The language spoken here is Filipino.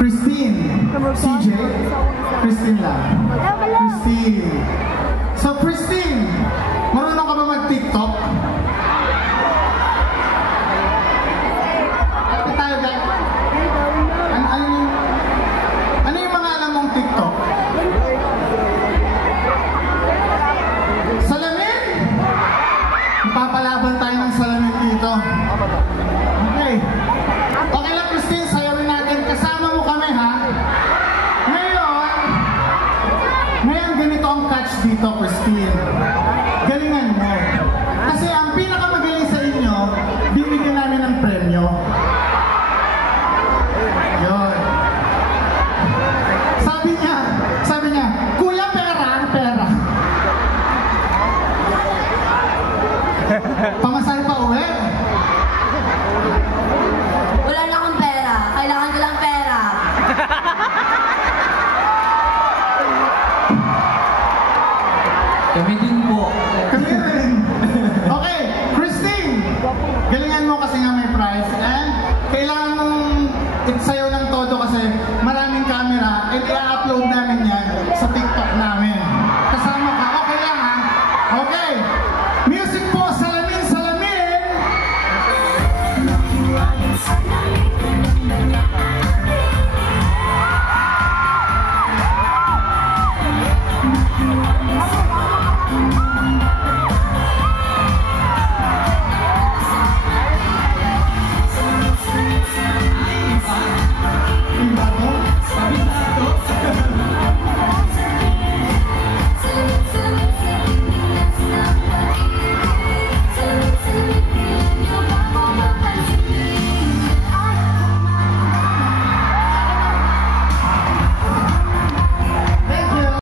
Christine. CJ? Christine lang. Christine. So, Christine, marunong ka ba mag-TikTok? Tayo, guys. Ano yung mga alam mong TikTok? Salamin? Papalaban tayo ng salamin dito. Okay. Okay lang, Christine, sayawin natin. Kasama mo kami, ha? Ngayon, ganito ang catch dito, Christine.